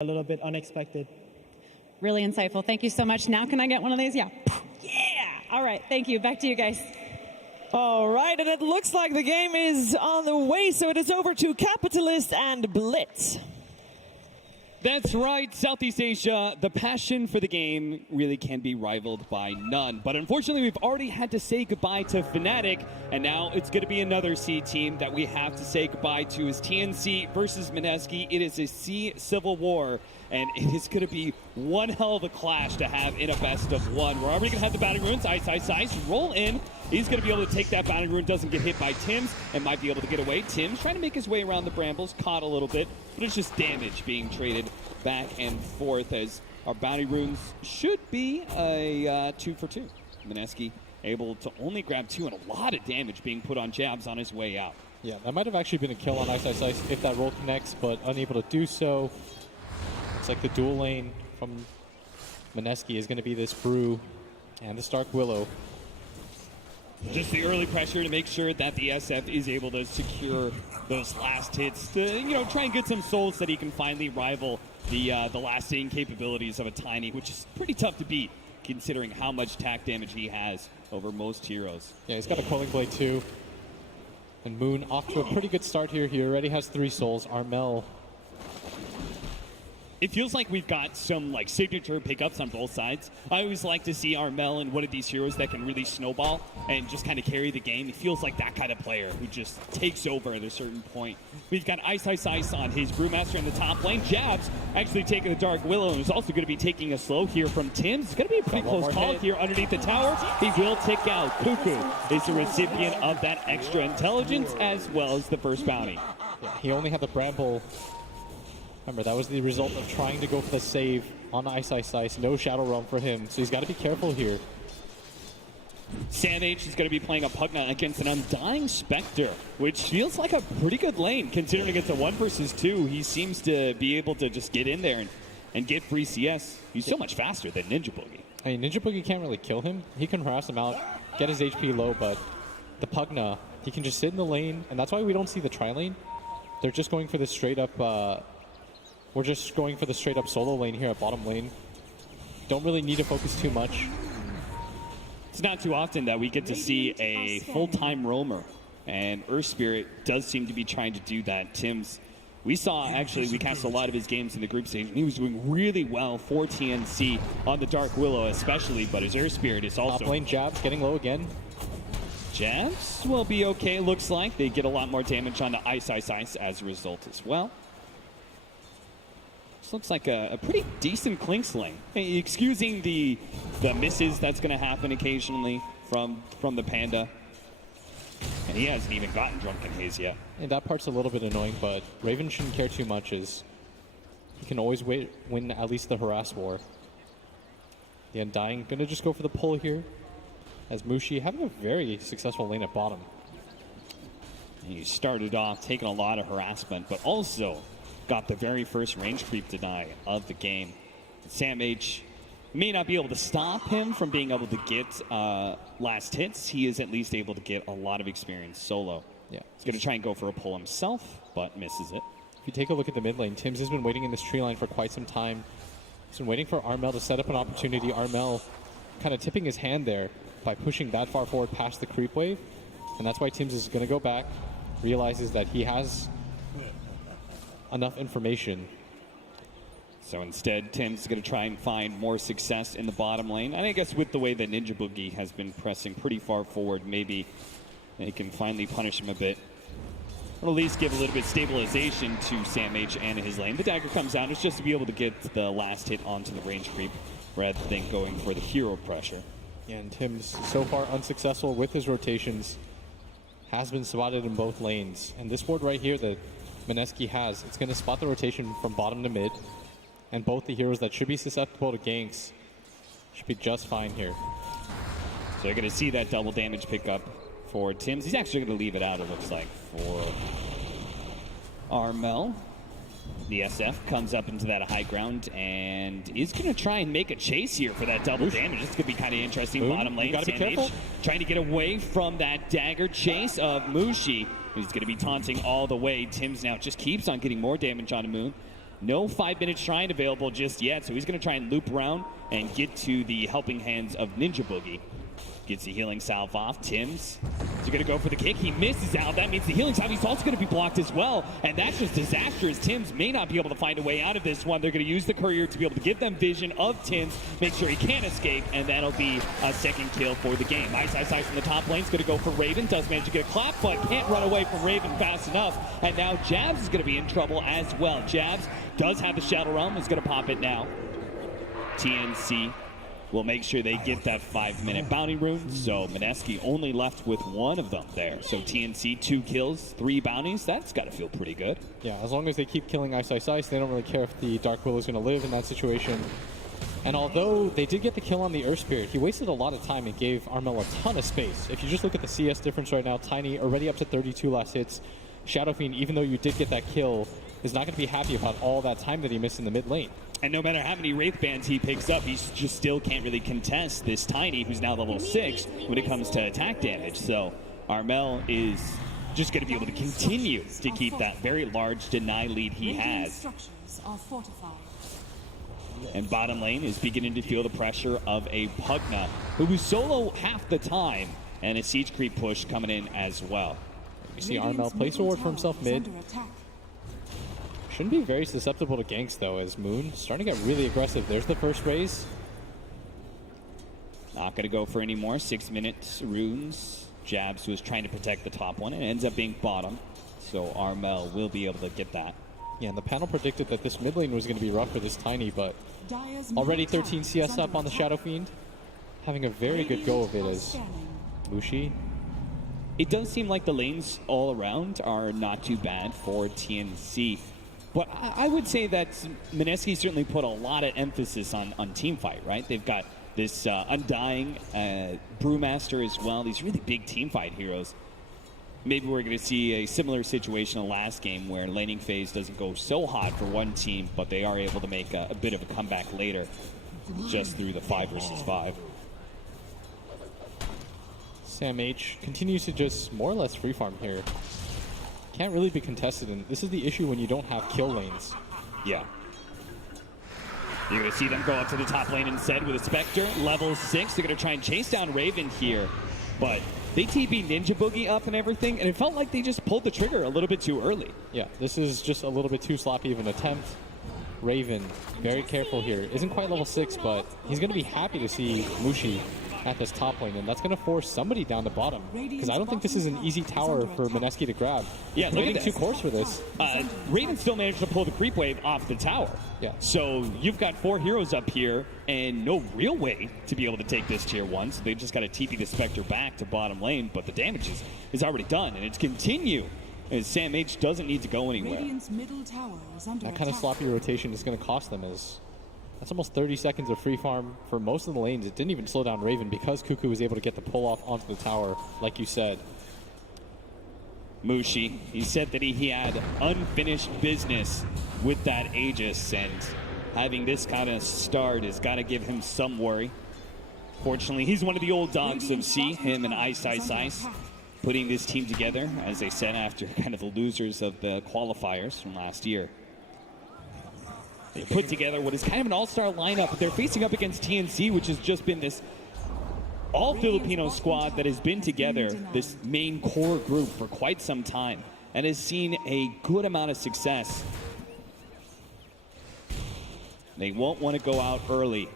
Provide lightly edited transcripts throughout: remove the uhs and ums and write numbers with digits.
a little bit unexpected. Really insightful. Thank you so much. Now can I get one of these? Yeah. Yeah. All right. Thank you. Back to you guys. All right, and it looks like the game is on the way, so it is over to Capitalist and Blitz. That's right, Southeast Asia, the passion for the game really can be rivaled by none. But unfortunately, we've already had to say goodbye to Fnatic, and now it's going to be another C team that we have to say goodbye to is TNC versus Mineski. It is a C civil war, and it is going to be one hell of a clash to have in a best of one. We're already going to have the Bounty Runes, Ice, roll in. He's going to be able to take that Bounty Rune, doesn't get hit by Tims, and might be able to get away. Tims trying to make his way around the brambles, caught a little bit, but it's just damage being traded back and forth as our Bounty Runes should be a 2 for 2. Mineski able to only grab 2 and a lot of damage being put on Jabs on his way out. Yeah, that might have actually been a kill on Ice if that roll connects, but unable to do so. It's like the dual lane from Mineski is going to be this Brew and this Dark Willow. Just the early pressure to make sure that the SF is able to secure those last hits to, try and get some souls that he can finally rival the lasting capabilities of a Tiny, which is pretty tough to beat considering how much attack damage he has over most heroes. Yeah, he's got a Coiling Blade too. And Moon off to a pretty good start here. He already has 3 souls. Armel. It feels like we've got some signature pickups on both sides. I always like to see Armel and one of these heroes that can really snowball and just kind of carry the game. He feels like that kind of player who just takes over at a certain point. We've got Ice on his Brewmaster in the top lane. Jabs actually taking the Dark Willow and is also going to be taking a slow here from Tims. It's going to be a pretty close call here underneath the tower. He will tick out. Cuckoo is the recipient of that extra intelligence as well as the first bounty. Yeah, he only had the Bramble. Remember, that was the result of trying to go for the save on Ice. No Shadow Realm for him, so he's got to be careful here. Sam H is going to be playing a Pugna against an Undying Spectre, which feels like a pretty good lane, considering it's a 1 versus 2. He seems to be able to just get in there and get free CS. He's so much faster than Ninja Boogie. I mean, Ninja Boogie can't really kill him. He can harass him out, get his HP low, but the Pugna, he can just sit in the lane, and that's why we don't see the tri-lane. They're just going for the straight up... We're just going for the straight-up solo lane here at bottom lane. Don't really need to focus too much. It's not too often that we get to see a full-time roamer, and Earth Spirit does seem to be trying to do that. Tims, we cast a lot of his games in the group stage, and he was doing really well for TNC on the Dark Willow especially, but his Earth Spirit is also... Top lane Jabs getting low again. Jabs will be okay, looks like. They get a lot more damage onto Ice as a result as well. Looks like a pretty decent Clink Sling. Excusing the misses that's going to happen occasionally from the Panda. And he hasn't even gotten Drunken Haze yet. And that part's a little bit annoying, but Raven shouldn't care too much as he can always win at least the Harass War. The Undying going to just go for the pull here as Mushi having a very successful lane at bottom. And he started off taking a lot of harassment, but also got the very first range creep deny of the game. Sam H may not be able to stop him from being able to get last hits. He is at least able to get a lot of experience solo. Yeah, he's going to try and go for a pull himself, but misses it. If you take a look at the mid lane, Tims has been waiting in this tree line for quite some time. He's been waiting for Armel to set up an opportunity. Armel kind of tipping his hand there by pushing that far forward past the creep wave. And that's why Tims is going to go back, realizes that he has enough information. So instead, Tim's going to try and find more success in the bottom lane. And I guess with the way that Ninja Boogie has been pressing pretty far forward, maybe they can finally punish him a bit. Or at least give a little bit of stabilization to Sam H and his lane. The dagger comes out. It's just to be able to get the last hit onto the range creep rather than going for the hero pressure. Yeah, and Tim's so far unsuccessful with his rotations. Has been spotted in both lanes. And this board right here that Mineski has, it's going to spot the rotation from bottom to mid, and both the heroes that should be susceptible to ganks should be just fine here. So you're going to see that double damage pickup for Tims. He's actually going to leave it out, it looks like, for Armel. The SF comes up into that high ground and is going to try and make a chase here for that double damage. It's going to be kind of interesting. Boom. Bottom lane, Gotta be careful. trying to get away from that dagger chase of Mushi, who's going to be taunting all the way. Tims now just keeps on getting more damage on Moon. No 5-minute shrine available just yet, so he's going to try and loop around and get to the helping hands of Ninja Boogie. Gets the healing salve off. Tims is going to go for the kick. He misses out. That means the healing salve is also going to be blocked as well. And that's just disastrous. Tims may not be able to find a way out of this one. They're going to use the courier to be able to give them vision of Tims, make sure he can't escape, and that'll be a second kill for the game. Ice from the top lane is going to go for Raven. Does manage to get a clap, but can't run away from Raven fast enough. And now Jabs is going to be in trouble as well. Jabs does have the Shadow Realm. Is going to pop it now. TNC will make sure they get that 5-minute bounty rune. So Mineski only left with one of them there. So TNC, 2 kills, 3 bounties. That's got to feel pretty good. Yeah, as long as they keep killing Ice, they don't really care if the Dark Willow is going to live in that situation. And although they did get the kill on the Earth Spirit, he wasted a lot of time and gave Armel a ton of space. If you just look at the CS difference right now, Tiny already up to 32 last hits. Shadow Fiend, even though you did get that kill, is not going to be happy about all that time that he missed in the mid lane. And no matter how many Wraith Bands he picks up, he just still can't really contest this Tiny, who's now level 6, when it comes to attack damage. So Armel is just going to be able to continue to keep that very large deny lead he has. And bottom lane is beginning to feel the pressure of a Pugna, who was solo half the time, and a siege creep push coming in as well. You see Armel place a ward for himself mid. Shouldn't be very susceptible to ganks, though, as Moon starting to get really aggressive. There's the first raise. Not going to go for any more 6-minute runes. Jabs was trying to protect the top one, and it ends up being bottom. So Armel will be able to get that. Yeah, and the panel predicted that this mid lane was going to be rough for this Tiny, but already 13 CS up on the Shadow Fiend. Having a very good go of it as Mushi. It does seem like the lanes all around are not too bad for TNC. But I would say that Mineski certainly put a lot of emphasis on teamfight, right? They've got this Undying, Brewmaster as well, these really big teamfight heroes. Maybe we're going to see a similar situation in the last game where laning phase doesn't go so hot for one team, but they are able to make a bit of a comeback later just through the 5 versus 5. Sam H continues to just more or less free farm here. Can't really be contested, and this is the issue when you don't have kill lanes. Yeah. You're going to see them go up to the top lane instead with a Spectre, level 6. They're going to try and chase down Raven here, but they TP Ninja Boogie up and everything, and it felt like they just pulled the trigger a little bit too early. Yeah, this is just a little bit too sloppy of an attempt. Raven, very careful here. Isn't quite level 6, but he's going to be happy to see Mushi at this top lane, and that's going to force somebody down the bottom, because I don't think this is an easy tower for Mineski to grab. Yeah, look at this. 2 cores for this. Raven still managed to pull the creep wave off the tower. Yeah. So you've got 4 heroes up here and no real way to be able to take this tier 1, so they just got to TP the Spectre back to bottom lane, but the damage is already done, and it's continue as Sam H doesn't need to go anywhere. That kind of sloppy rotation is going to cost them, as that's almost 30 seconds of free farm for most of the lanes. It didn't even slow down Raven because Cuckoo was able to get the pull off onto the tower, like you said. Mushi, he said that he had unfinished business with that Aegis, and having this kind of start has got to give him some worry. Fortunately, he's one of the old dogs of C, him and Ice, putting this team together, as they said, after kind of the losers of the qualifiers from last year. They put together what is kind of an all-star lineup. They're facing up against TNC, which has just been this all-Filipino squad that has been together, this main core group for quite some time, and has seen a good amount of success. They won't want to go out early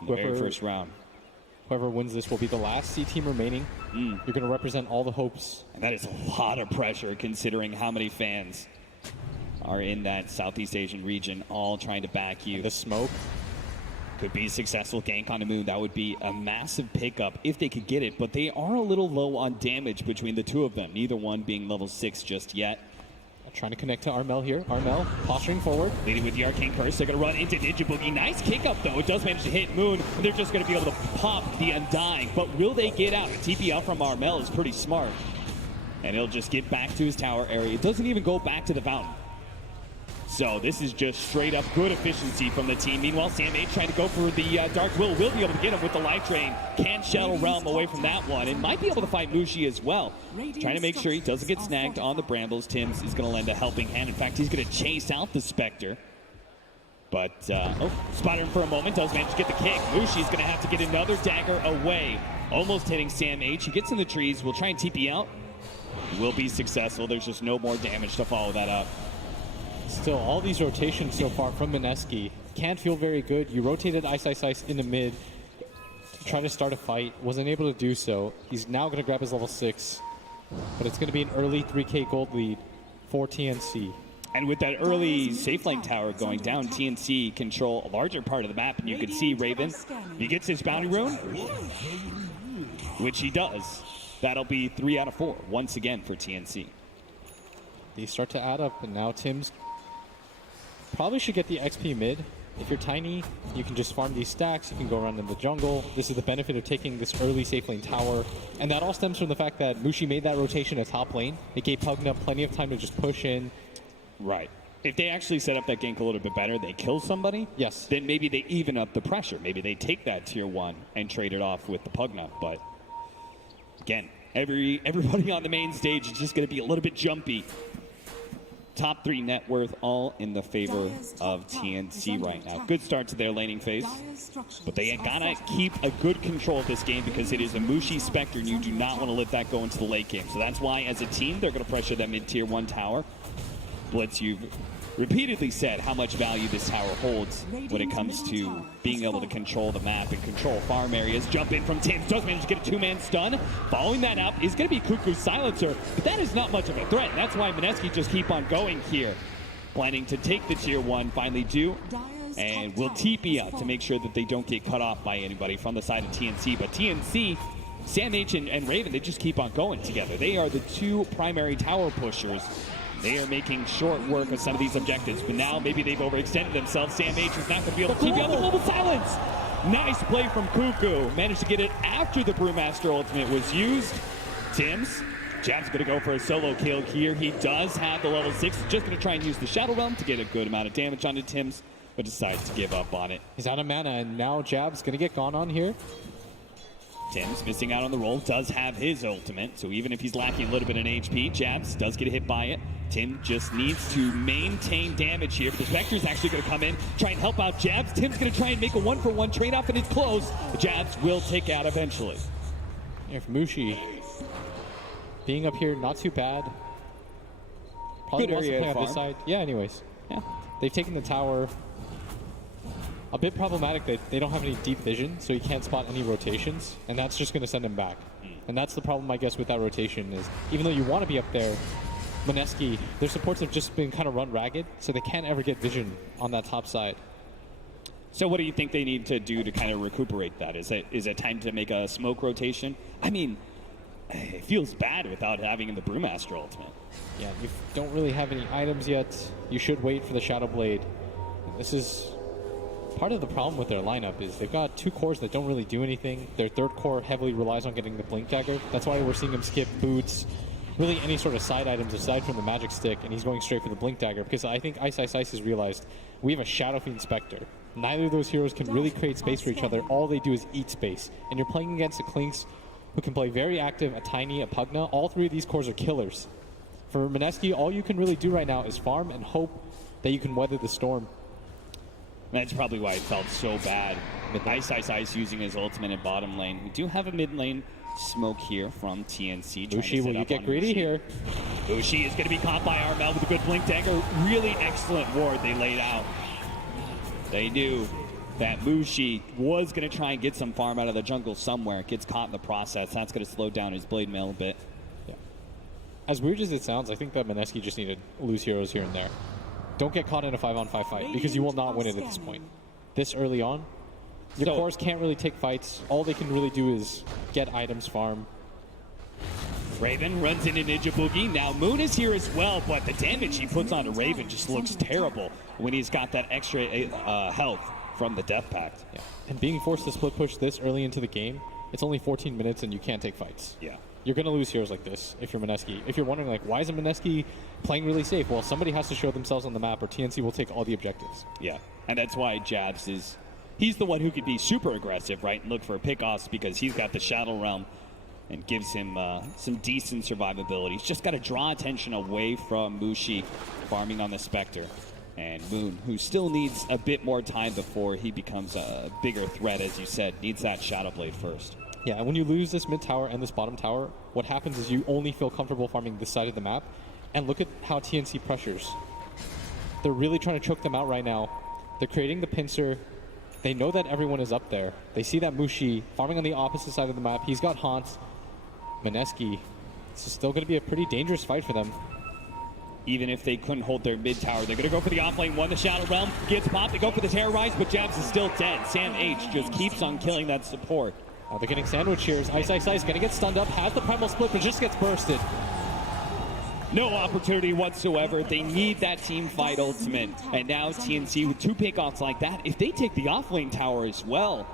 in the very first round. Whoever wins this will be the last C team remaining. You're going to represent all the hopes. And that is a lot of pressure, considering how many fans are in that Southeast Asian region, all trying to back you. And the smoke. Could be a successful gank on the moon. That would be a massive pickup if they could get it, but they are a little low on damage between the two of them, neither one being level 6 just yet. Trying to connect to Armel here. Armel posturing forward. Leading with the Arcane Curse. They're going to run into Ninja Boogie. Nice kick up, though. It does manage to hit Moon, and they're just going to be able to pop the Undying. But will they get out? The TP out from Armel is pretty smart. And he'll just get back to his tower area. It doesn't even go back to the fountain. So this is just straight up good efficiency from the team. Meanwhile, Sam H trying to go for the Dark Will be able to get him with the Life Drain. Can't shuttle Realm away from that one, and might be able to fight Mushi as well. Trying to make sure he doesn't get snagged on the Brambles. Tims is going to lend a helping hand. In fact, he's going to chase out the Spectre. But, spotted him for a moment, does manage to get the kick. Mushi's going to have to get another dagger away. Almost hitting Sam H. He gets in the trees, will try and TP out. Will be successful. There's just no more damage to follow that up. Still, all these rotations so far from Mineski can't feel very good. You rotated Ice Ice Ice in the mid to try to start a fight. Wasn't able to do so. He's now going to grab his level 6. But it's going to be an early 3K gold lead for TNC. And with that early safe lane tower going down, TNC control a larger part of the map. And you can see Raven, he gets his bounty rune, which he does. That'll be 3 out of 4 once again for TNC. These start to add up, and now Tim's probably should get the XP mid. If you're tiny, you can just farm these stacks. You can go around in the jungle. This is the benefit of taking this early safe lane tower. And that all stems from the fact that Mushi made that rotation at top lane. It gave Pugna plenty of time to just push in. Right. If they actually set up that gank a little bit better, they kill somebody, yes, then maybe they even up the pressure. Maybe they take that tier 1 and trade it off with the Pugna. But again, everybody on the main stage is just going to be a little bit jumpy. Top 3 net worth all in the favor of TNC right now. Good start to their laning phase, but they gotta keep a good control of this game because it is a Mushi Spectre and you do not want to let that go into the late game. So that's why as a team, they're gonna pressure that mid tier 1 tower. Blitz, you've repeatedly said how much value this tower holds when it comes to being able to control the map and control farm areas. Jump in from Tims, does manage to get a 2-man stun. Following that up is going to be Cuckoo's Silencer, but that is not much of a threat. And that's why Mineski just keep on going here. Planning to take the tier 1, finally do, and will TP out to make sure that they don't get cut off by anybody from the side of TNC. But TNC, Sam H and Raven, they just keep on going together. They are the 2 primary tower pushers. They are making short work of some of these objectives, but now maybe they've overextended themselves. Sam H is not going to be able to keep out the Global Silence. Nice play from Cuckoo. Managed to get it after the Brewmaster ultimate was used. Tims, Jab's going to go for a solo kill here. He does have the level 6. He's just going to try and use the Shadow Realm to get a good amount of damage onto Tims, but decides to give up on it. He's out of mana, and now Jab's going to get gone on here. Tims missing out on the roll, does have his ultimate, so even if he's lacking a little bit in HP, Jabs does get hit by it. Tim just needs to maintain damage here. The Spectre's actually going to come in, try and help out Jabs. Tim's going to try and make a 1-for-1 trade-off, and it's close. Jabs will take out eventually. If Mushi being up here, not too bad. Probably Good wants to area play on farm. this side. Yeah, anyways. Yeah. They've taken the tower. A bit problematic that they don't have any deep vision, so he can't spot any rotations, and that's just going to send him back. And that's the problem, I guess, with that rotation is even though you want to be up there, Mineski, their supports have just been kind of run ragged, so they can't ever get vision on that top side. So what do you think they need to do to kind of recuperate that? Is it time to make a smoke rotation? I mean, it feels bad without having the Brewmaster ultimate. Yeah, you don't really have any items yet. You should wait for the Shadow Blade. This is part of the problem with their lineup is they've got 2 cores that don't really do anything. Their 3rd core heavily relies on getting the Blink Dagger. That's why we're seeing him skip boots, really any sort of side items aside from the Magic Stick, and he's going straight for the Blink Dagger because I think Ice Ice Ice has realized we have a Shadow Fiend Spectre. Neither of those heroes can really create space for each other. All they do is eat space. And you're playing against a Clinks who can play very active, a Tiny, a Pugna. All 3 of these cores are killers. For Mineski, all you can really do right now is farm and hope that you can weather the storm. That's probably why it felt so bad. With Ice Ice Ice using his ultimate in bottom lane. We do have a mid lane smoke here from TNC. Mushi, will you get greedy here? Mushi is going to be caught by Armel with a good Blink Dagger. Really excellent ward they laid out. They knew that Mushi was going to try and get some farm out of the jungle somewhere. Gets caught in the process. That's going to slow down his blade mail a bit. Yeah. As weird as it sounds, I think that Mineski just needed to lose heroes here and there. Don't get caught in a 5-on-5 fight because you will not win it at this point. This early on, your cores can't really take fights. All they can really do is get items, farm. Raven runs into Ninja Boogie. Now Moon is here as well, but the damage he puts onto Raven just looks terrible when he's got that extra health from the Death Pact. Yeah. And being forced to split push this early into the game, it's only 14 minutes and you can't take fights. Yeah. You're going to lose heroes like this if you're Mineski. If you're wondering, like, why isn't Mineski playing really safe? Well, somebody has to show themselves on the map or TNC will take all the objectives. Yeah, and that's why Jabs is... He's the one who could be super aggressive, right, and look for pickoffs because he's got the Shadow Realm and gives him some decent survivability. He's just got to draw attention away from Mushi farming on the Spectre. And Moon, who still needs a bit more time before he becomes a bigger threat, as you said, needs that Shadow Blade first. Yeah, and when you lose this mid tower and this bottom tower, what happens is you only feel comfortable farming this side of the map. And look at how TNC pressures. They're really trying to choke them out right now. They're creating the pincer. They know that everyone is up there. They see that Mushi farming on the opposite side of the map. He's got Haunts. Mineski. This is still going to be a pretty dangerous fight for them. Even if they couldn't hold their mid tower, they're going to go for the offlane one. The Shadow Realm gets popped. They go for the Terrorize, but Jabs is still dead. Sam H just keeps on killing that support. They're getting sandwich here. Ice going to get stunned up. Has the Primal Split, but just gets bursted. No opportunity whatsoever. They need that team fight ultimate. And now TNC with 2 pickoffs like that, if they take the offlane tower as well,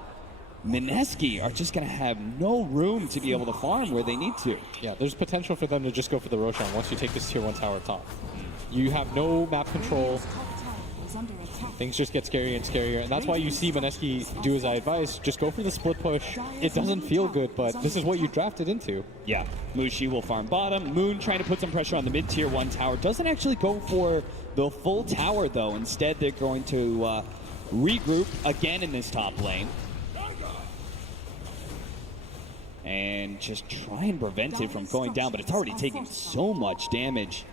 Mineski are just going to have no room to be able to farm where they need to. Yeah, there's potential for them to just go for the Roshan once you take this tier 1 tower top. You have no map control. Things just get scarier and scarier, and that's why you see Mineski do as I advise, just go for the split push. It doesn't feel good, but this is what you drafted into. Yeah, Mushi will farm bottom. Moon trying to put some pressure on the mid-tier 1 tower. Doesn't actually go for the full tower, though. Instead, they're going to regroup again in this top lane. And just try and prevent it from going down, but it's already taking so much damage.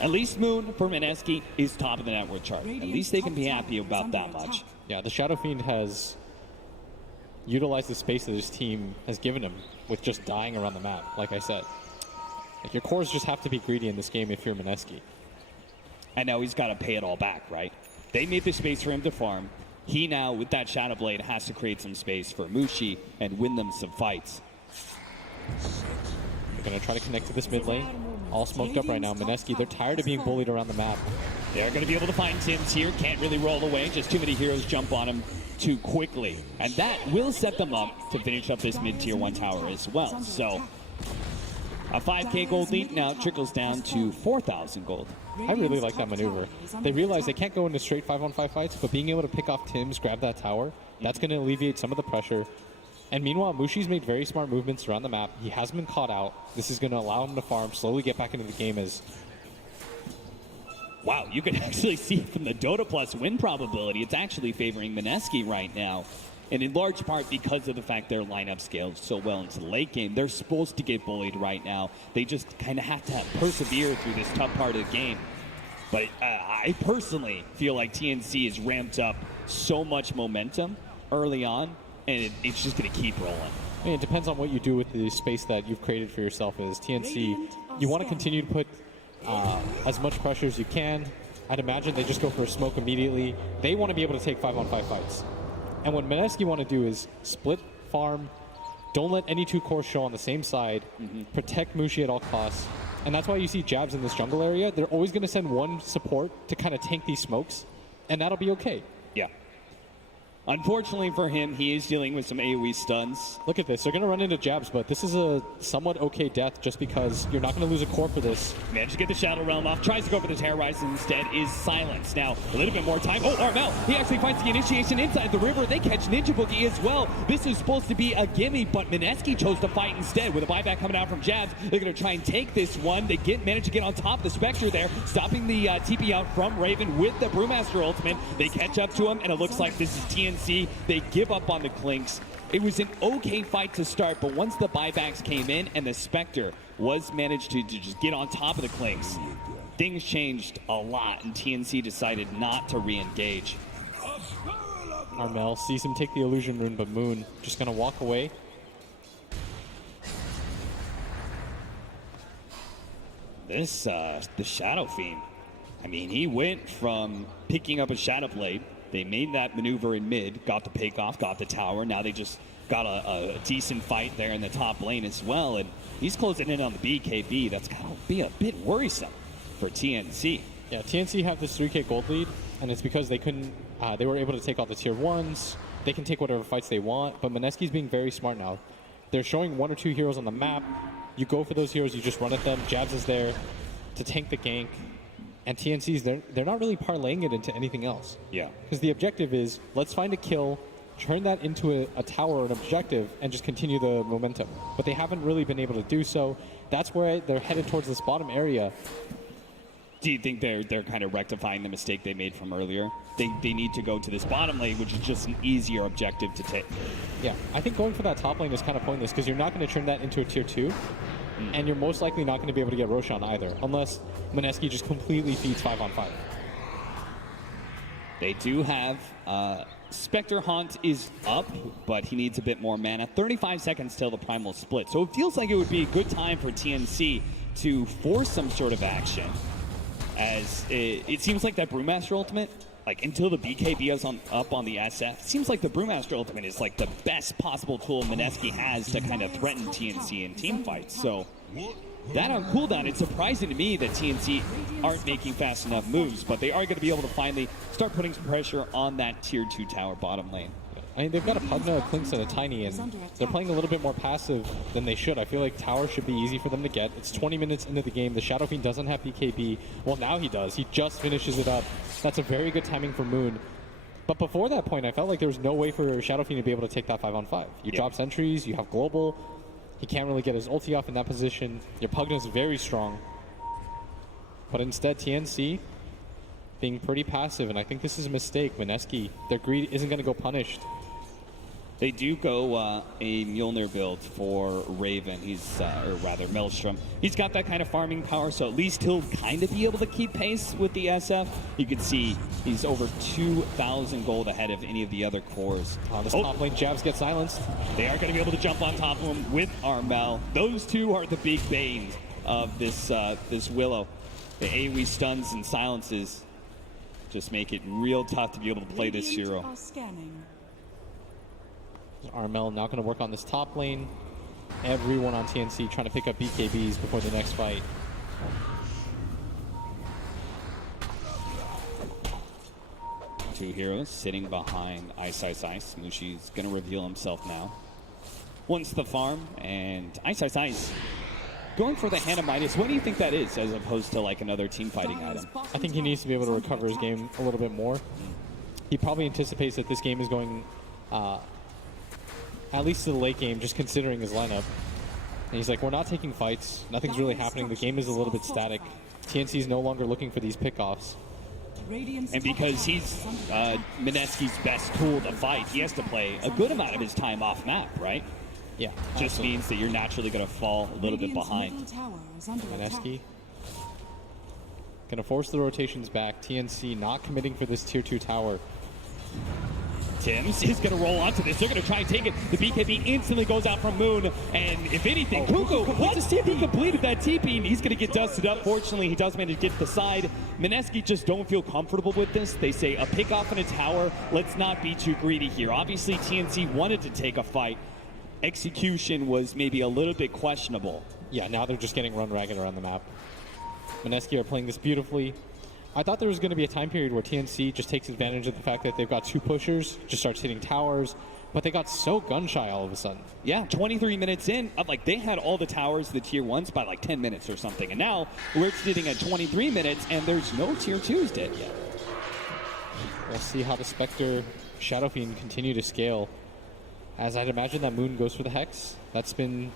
At least Moon for Mineski is top of the net worth chart. At least they can be happy about that much. Yeah, the Shadow Fiend has utilized the space that his team has given him with just dying around the map, like I said. Like, your cores just have to be greedy in this game if you're Mineski. And now he's got to pay it all back, right? They made the space for him to farm. He now, with that Shadow Blade, has to create some space for Mushi and win them some fights. They're going to try to connect to this mid lane. All smoked up right now. Mineski, they're tired of being bullied around the map. They're going to be able to find Tims here. Can't really roll away. Just too many heroes jump on him too quickly. And that will set them up to finish up this mid-tier 1 tower as well. So a 5k gold lead now trickles down to 4,000 gold. I really like that maneuver. They realize they can't go into straight 5-on-5 fights, but being able to pick off Tims, grab that tower, that's going to alleviate some of the pressure. And meanwhile, Mushi's made very smart movements around the map. He hasn't been caught out. This is going to allow him to farm, slowly get back into the game as... Wow, you can actually see from the Dota Plus win probability, it's actually favoring Mineski right now. And in large part because of the fact their lineup scaled so well into the late game. They're supposed to get bullied right now. They just kind of have to persevere through this tough part of the game. But I personally feel like TNC has ramped up so much momentum early on, and it's just going to keep rolling. I mean, it depends on what you do with the space that you've created for yourself as TNC. You want to continue to put as much pressure as you can. I'd imagine they just go for a smoke immediately. They want to be able to take 5-on-5 fights. And what Mineski want to do is split farm, don't let any 2 cores show on the same side, protect Mushi at all costs. And that's why you see Jabs in this jungle area. They're always going to send one support to kind of tank these smokes, and that'll be okay. Yeah. Unfortunately for him, he is dealing with some AoE stuns. Look at this. They're going to run into Jabs, but this is a somewhat okay death just because you're not going to lose a core for this. Managed to get the Shadow Realm off. Tries to go for the Terrorize and instead is silenced. Now, a little bit more time. Oh, Armel. He actually finds the initiation inside the river. They catch Ninja Boogie as well. This is supposed to be a gimme, but Mineski chose to fight instead. With a buyback coming out from Jabs, they're going to try and take this one. They manage to get on top of the Spectre there, stopping the TP out from Raven with the Brewmaster ultimate. They catch up to him, and it looks like this is TNC. They give up on the Clinks. It was an okay fight to start, but once the buybacks came in and the Spectre was managed to just get on top of the Clinks, things changed a lot, and TNC decided not to re-engage. Armel sees him take the Illusion Rune, but Moon just going to walk away. This, the Shadow Fiend, I mean, he went from picking up a Shadow Blade. They made that maneuver in mid, got the pick off, got the tower. Now they just got a decent fight there in the top lane as well. And he's closing in on the BKB. That's got to be a bit worrisome for TNC. Yeah, TNC have this 3k gold lead, and it's because they couldn't, they were able to take all the tier 1s. They can take whatever fights they want, but Mineski's being very smart now. they're showing 1 or 2 heroes on the map. You go for those heroes, you just run at them. Jabs is there to tank the gank. And TNC's, they're not really parlaying it into anything else. Yeah. Because the objective is, let's find a kill, turn that into a tower or an objective, and just continue the momentum. But they haven't really been able to do so. That's where they're headed towards this bottom area. Do you think they're kind of rectifying the mistake they made from earlier? They need to go to this bottom lane, which is just an easier objective to take. Yeah, I think going for that top lane is kind of pointless because you're not going to turn that into a tier 2. And you're most likely not going to be able to get Roshan either, unless Mineski just completely feeds 5-on-5. They do have Spectre Haunt is up, but he needs a bit more mana. 35 seconds till the Primal split. So it feels like it would be a good time for TNC to force some sort of action. As it seems like that Brewmaster ultimate, like until the BKB is up on the SF, seems like the Brewmaster ultimate is like the best possible tool Mineski has to kind of threaten TNC in team fights. So that on cooldown, it's surprising to me that TNC aren't making fast enough moves, but they are going to be able to finally start putting some pressure on that tier 2 tower bottom lane. I mean, they've got a Pugna, a Clinks, and a Tiny, and they're playing a little bit more passive than they should. I feel like tower should be easy for them to get. It's 20 minutes into the game. The Shadow Fiend doesn't have BKB. Well, now he does. He just finishes it up. That's a very good timing for Moon. But before that point, I felt like there was no way for Shadow Fiend to be able to take that 5-on-5. You drop sentries, you have global. He can't really get his ulti off in that position. Your Pugna is very strong. But instead, TNC being pretty passive, and I think this is a mistake. Mineski, their greed isn't going to go punished. They do go a Mjolnir build for Raven. He's, or rather Maelstrom. He's got that kind of farming power, so at least he'll kind of be able to keep pace with the SF. You can see he's over 2,000 gold ahead of any of the other cores. This top lane Jabs get silenced. They are going to be able to jump on top of him with Armel. Those two are the big banes of this this Willow. The AoE stuns and silences just make it real tough to be able to play this hero. Armel now going to work on this top lane. Everyone on TNC trying to pick up BKBs before the next fight. Two heroes sitting behind Ice Ice Ice. Mushi's going to reveal himself now. Wants the farm, and Ice Ice Ice going for the Hand of Midas. What do you think that is, as opposed to like another team fighting item? I think he needs to be able to recover his game a little bit more. He probably anticipates that this game is going at least to the late game, just considering his lineup. And he's like, we're not taking fights. Nothing's really happening. The game is a little bit static. TNC is no longer looking for these pickoffs. And because he's Mineski's best tool to fight, he has to play a good amount of his time off map, right? Yeah. Just means that you're naturally going to fall a little bit behind. Mineski going to force the rotations back. TNC not committing for this tier 2 tower. Tim's is going to roll onto this. They're going to try and take it. The BKB instantly goes out from Moon. And if anything, Kuko he completed that TP, and he's going to get dusted up. Fortunately, he does manage to get to the side. Mineski just don't feel comfortable with this. They say a pick off in a tower. Let's not be too greedy here. Obviously, TNC wanted to take a fight. Execution was maybe a little bit questionable. Yeah, now they're just getting run ragged around the map. Mineski are playing this beautifully. I thought there was going to be a time period where TNC just takes advantage of the fact that they've got 2 pushers, just starts hitting towers, but they got so gun-shy all of a sudden. Yeah, 23 minutes in, like they had all the towers, the tier 1s, by like 10 minutes or something, and now we're sitting at 23 minutes, and there's no tier 2s dead yet. We'll see how the Spectre Shadow Fiend continue to scale. As I'd imagine that Moon goes for the Hex. That's been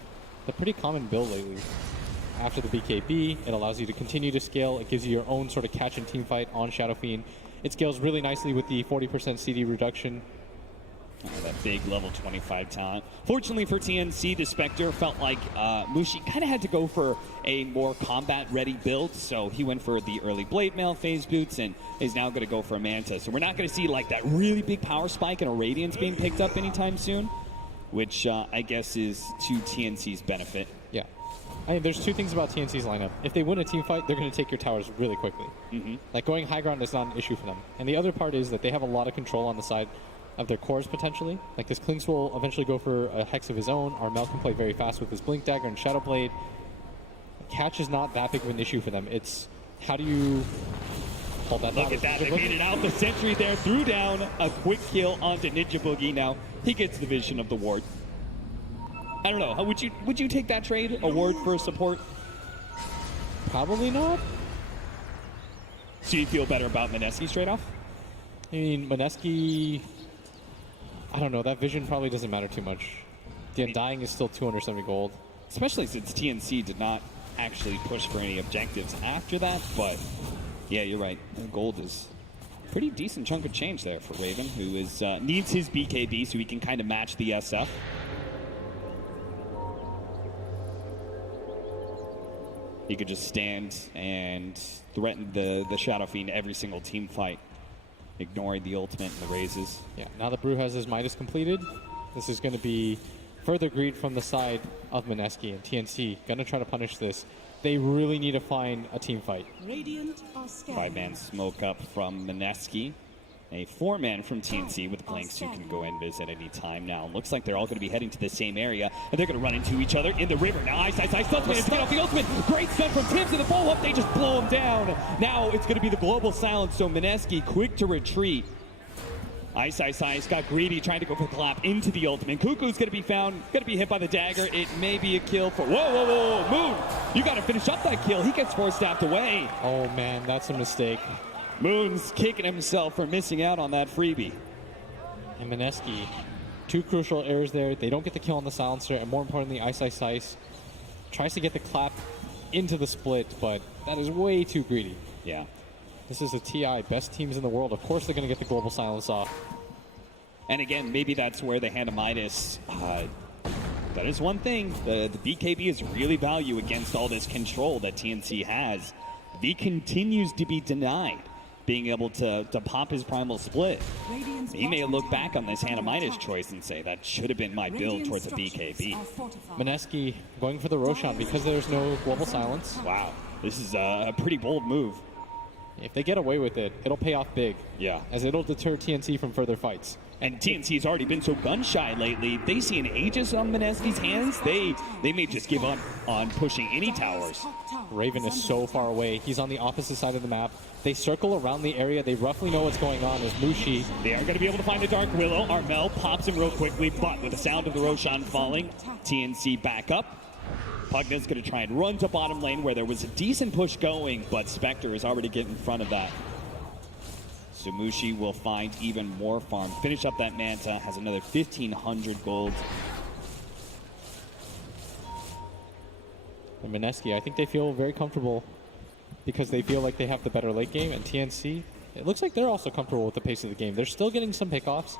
the pretty common build lately. After the BKB, it allows you to continue to scale. It gives you your own sort of catch and team fight on Shadow Fiend. It scales really nicely with the 40% CD reduction. That big level 25 talent. Fortunately for TNC, the Spectre felt like Mushi kind of had to go for a more combat-ready build, so he went for the early Blade Mail phase boots and is now going to go for a Mantis. So we're not going to see like that really big power spike and a Radiance being picked up anytime soon, which I guess is to TNC's benefit. Yeah. I mean, there's 2 things about TNC's lineup. If they win a team fight, they're going to take your towers really quickly. Like, going high ground is not an issue for them. And the other part is that they have a lot of control on the side of their cores, potentially. Like, this Clinks will eventually go for a Hex of his own. Armel can play very fast with his Blink Dagger and Shadow Blade. Catch is not that big of an issue for them. It's how do you hold that? Look at that. They made it out. The sentry there threw down a quick kill onto Ninja Boogie. Now he gets the vision of the ward. I don't know. Would you take that trade? A ward for support? Probably not. So you feel better about Mineski's trade-off? I mean, Mineski, I don't know. That vision probably doesn't matter too much. The Undying is still 270 gold. Especially since TNC did not actually push for any objectives after that. But yeah, you're right. Gold is a pretty decent chunk of change there for Raven, who is needs his BKB so he can kind of match the SF. He could just stand and threaten the Shadow Fiend every single team fight, ignoring the ultimate and the raises. Yeah, now that Brew has his Midas completed, this is going to be further greed from the side of Mineski and TNC. Going to try to punish this. They really need to find a team fight. Radiant are scared. 5-man smoke up from Mineski. A 4-man from TNC with Blanks who can go and visit any time now. Looks like they're all going to be heading to the same area, and they're going to run into each other in the river. Now Ice, Stuntman is get off the ultimate. Great stun from Tibbs in the follow-up. They just blow him down. Now it's going to be the global silence, so Mineski quick to retreat. Ice got greedy, trying to go for the clap into the ultimate. Cuckoo's going to be found, going to be hit by the dagger. It may be a kill for... Whoa, Moon! You got to finish up that kill. He gets 4-staffed away. Oh, man, that's a mistake. Moon's kicking himself for missing out on that freebie. And Mineski, 2 crucial errors there. They don't get the kill on the silencer, and more importantly, Ice tries to get the clap into the split, but that is way too greedy. Yeah. This is a TI, best teams in the world. Of course they're going to get the global silence off. And again, maybe that's where the hand of Midas, that is one thing. The BKB is really value against all this control that TNC has. V continues to be denied being able to pop his primal split. He may look back on this hand of Midas choice and say that should have been my build towards a BKB. Mineski going for the Roshan because there's no global silence. Wow, this is a pretty bold move. If they get away with it, it'll pay off big. Yeah. As it'll deter TNC from further fights. And TNC has already been so gun-shy lately. If they see an Aegis on Mineski's hands, they may just give up on pushing any towers. Raven is so far away. He's on the opposite side of the map. They circle around the area. They roughly know what's going on as Mushi. They are going to be able to find a Dark Willow. Armel pops him real quickly, but with the sound of the Roshan falling, TNC back up. Pugna's going to try and run to bottom lane where there was a decent push going, but Spectre is already getting in front of that. So Mushi will find even more farm. Finish up that Manta, has another 1,500 gold. And Mineski, I think they feel very comfortable because they feel like they have the better late game. And TNC, it looks like they're also comfortable with the pace of the game. They're still getting some pickoffs.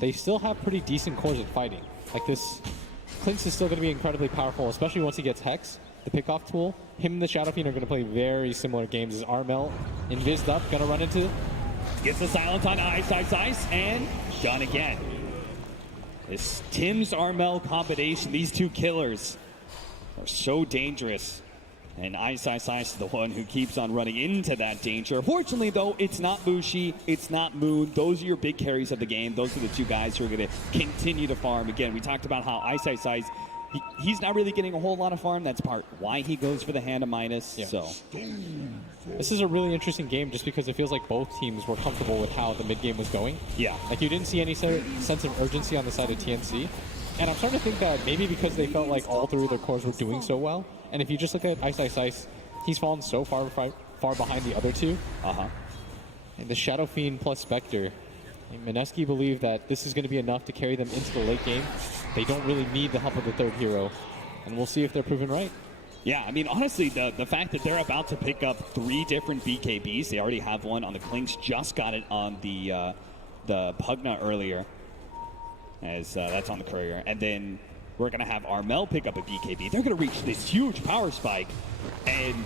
They still have pretty decent cores at fighting. Like this, Clintz is still going to be incredibly powerful, especially once he gets Hex, the pickoff tool. Him and the Shadow Fiend are going to play very similar games as Armel, invised up, going to run into... Gets the silence on Ice, and done again. This Tim's Armel combination, these two killers are so dangerous. And Ice is the one who keeps on running into that danger. Fortunately, though, it's not Mushi, it's not Moon. Those are your big carries of the game. Those are the two guys who are going to continue to farm. Again, we talked about how Ice, he's not really getting a whole lot of farm. That's part why he goes for the hand of Midas. Yeah. So this is a really interesting game just because it feels like both teams were comfortable with how the mid game was going. Yeah. Like you didn't see any sense of urgency on the side of TNC. And I'm starting to think that maybe because they felt like all three of their cores were doing so well. And if you just look at Ice, he's fallen so far behind the other two. And the Shadow Fiend plus Spectre. And Mineski believe that this is going to be enough to carry them into the late game. They don't really need the help of the third hero. And we'll see if they're proven right. Yeah, I mean, honestly, the fact that they're about to pick up 3 different BKBs, they already have one on the Clinks, just got it on the Pugna earlier, as that's on the Courier. And then we're going to have Armel pick up a BKB. They're going to reach this huge power spike, and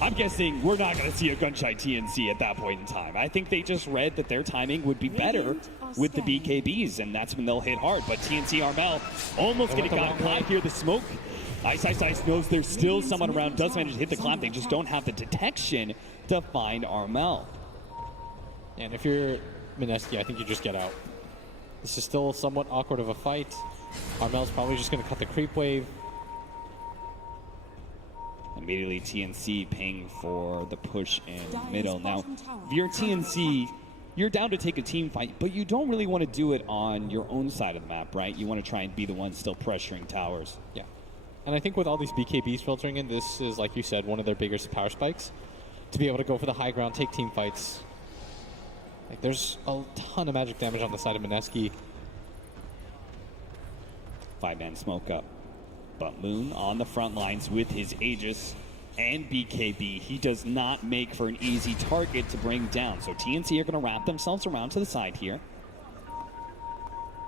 I'm guessing we're not going to see a gun-shy TNC at that point in time. I think they just read that their timing would be better with the BKBs, and that's when they'll hit hard. But TNC Armel almost getting got caught here. The smoke. Ice knows there's still someone around, does manage to hit the clap. They just don't have the detection to find Armel. And if you're Mineski, I think you just get out. This is still somewhat awkward of a fight. Armel's probably just going to cut the creep wave. Immediately TNC paying for the push in middle. Now, if you're TNC, you're down to take a team fight, but you don't really want to do it on your own side of the map, right? You want to try and be the one still pressuring towers. Yeah. And I think with all these BKBs filtering in, this is, like you said, one of their biggest power spikes. To be able to go for the high ground, take team fights. Like, there's a ton of magic damage on the side of Mineski. 5-man smoke up. But Moon on the front lines with his Aegis and BKB. He does not make for an easy target to bring down. So TNC are going to wrap themselves around to the side here.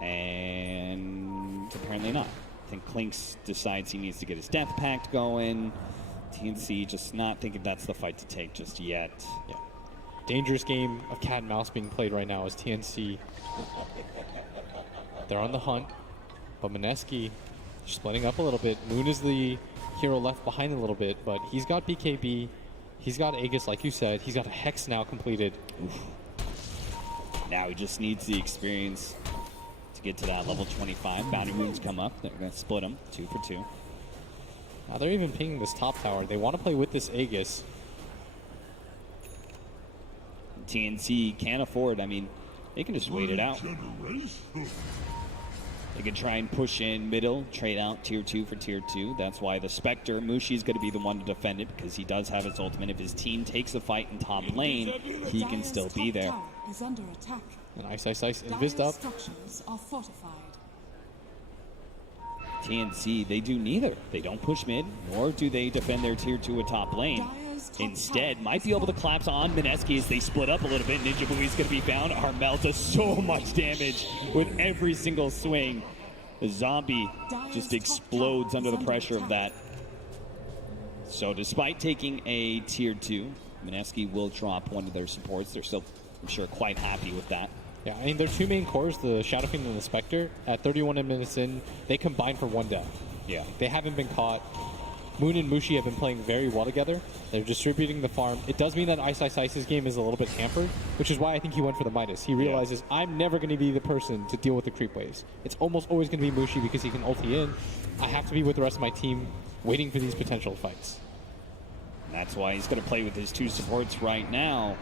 And apparently not. I think Clinks decides he needs to get his Death Pact going. TNC just not thinking that's the fight to take just yet. Yeah. Dangerous game of cat and mouse being played right now as TNC. They're on the hunt, but Mineski splitting up a little bit. Moon is the hero left behind a little bit, but he's got BKB, he's got Aegis, like you said, he's got a Hex now completed. Oof. Now he just needs the experience to get to that level 25. Bounty Moons come up, they're going to split them 2 for 2. Now they're even pinging this top tower. They want to play with this Aegis. TNC can't afford, I mean, they can just wait it out. They can try and push in middle, trade out tier 2 for tier 2. That's why the Spectre, Mushi's going to be the one to defend it because he does have his ultimate. If his team takes a fight in top lane, he can still be there. Is under attack. And Ice invised up. Structures are fortified. TNC, they do neither. They don't push mid, nor do they defend their tier 2 at top lane. Instead, might be able to collapse on Mineski as they split up a little bit. Ninja Bui's going to be found. Armel does so much damage with every single swing. The zombie just explodes under the pressure of that. So despite taking a tier 2, Mineski will drop one of their supports. They're still, I'm sure, quite happy with that. Yeah, I mean, their two main cores, the Shadow Fiend and the Spectre, at 31 minutes in, they combine for 1 death. Yeah. They haven't been caught. Moon and Mushi have been playing very well together. They're distributing the farm. It does mean that Ice's game is a little bit hampered, which is why I think he went for the Midas. He realizes, I'm never going to be the person to deal with the creep waves. It's almost always going to be Mushi because he can ulti in. I have to be with the rest of my team waiting for these potential fights. And that's why he's going to play with his 2 supports right now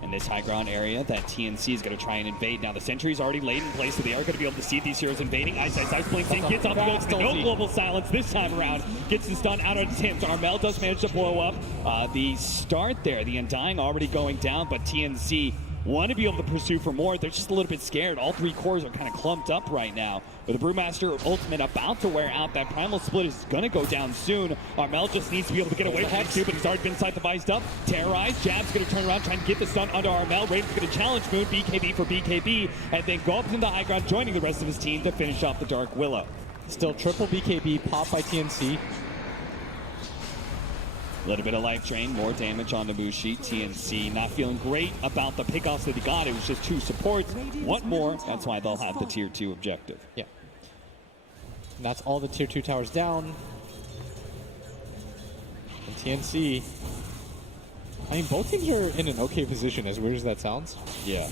in this high ground area that TNC is going to try and invade. Now the sentry's already laid in place, so they are going to be able to see these heroes invading. Ice blinks in, gets off the goats, no global silence this time around. Gets the stun out of his hands. Armel does manage to blow up. The start there, the Undying already going down, but TNC want to be able to pursue for more. They're just a little bit scared. All 3 cores are kind of clumped up right now. With the Brewmaster ultimate about to wear out, that Primal Split is going to go down soon. Armel just needs to be able to get away from Hex 2, but he's already been side-devised up. Terrorized, Jab's going to turn around, trying to get the stun under Armel. Raven's going to challenge Moon, BKB for BKB, and then go up into the high ground, joining the rest of his team to finish off the Dark Willow. Still triple BKB popped by TNC. A little bit of life drain, more damage on the Mushi. TNC not feeling great about the pickoffs that he got. It was just 2 supports. Want more, that's why they'll have the tier 2 objective. Yeah. And that's all the tier 2 towers down. And TNC, I mean, both teams are in an okay position, as weird as that sounds. Yeah.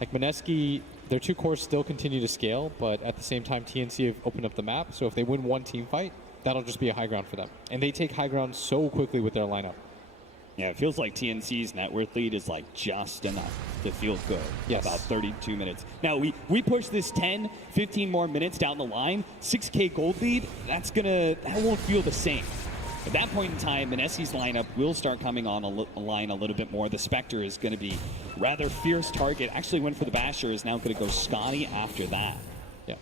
Like Mineski, their 2 cores still continue to scale, but at the same time, TNC have opened up the map. So if they win 1 team fight, that'll just be a high ground for them. And they take high ground so quickly with their lineup. Yeah, it feels like TNC's net worth lead is like just enough to feel good. Yes. About 32 minutes. Now, we push this 10, 15 more minutes down the line. 6K gold lead, that won't feel the same. At that point in time, Mineski's lineup will start coming on a line a little bit more. The Spectre is going to be rather fierce target. Actually went for the Basher, is now going to go Scotty after that. Yeah.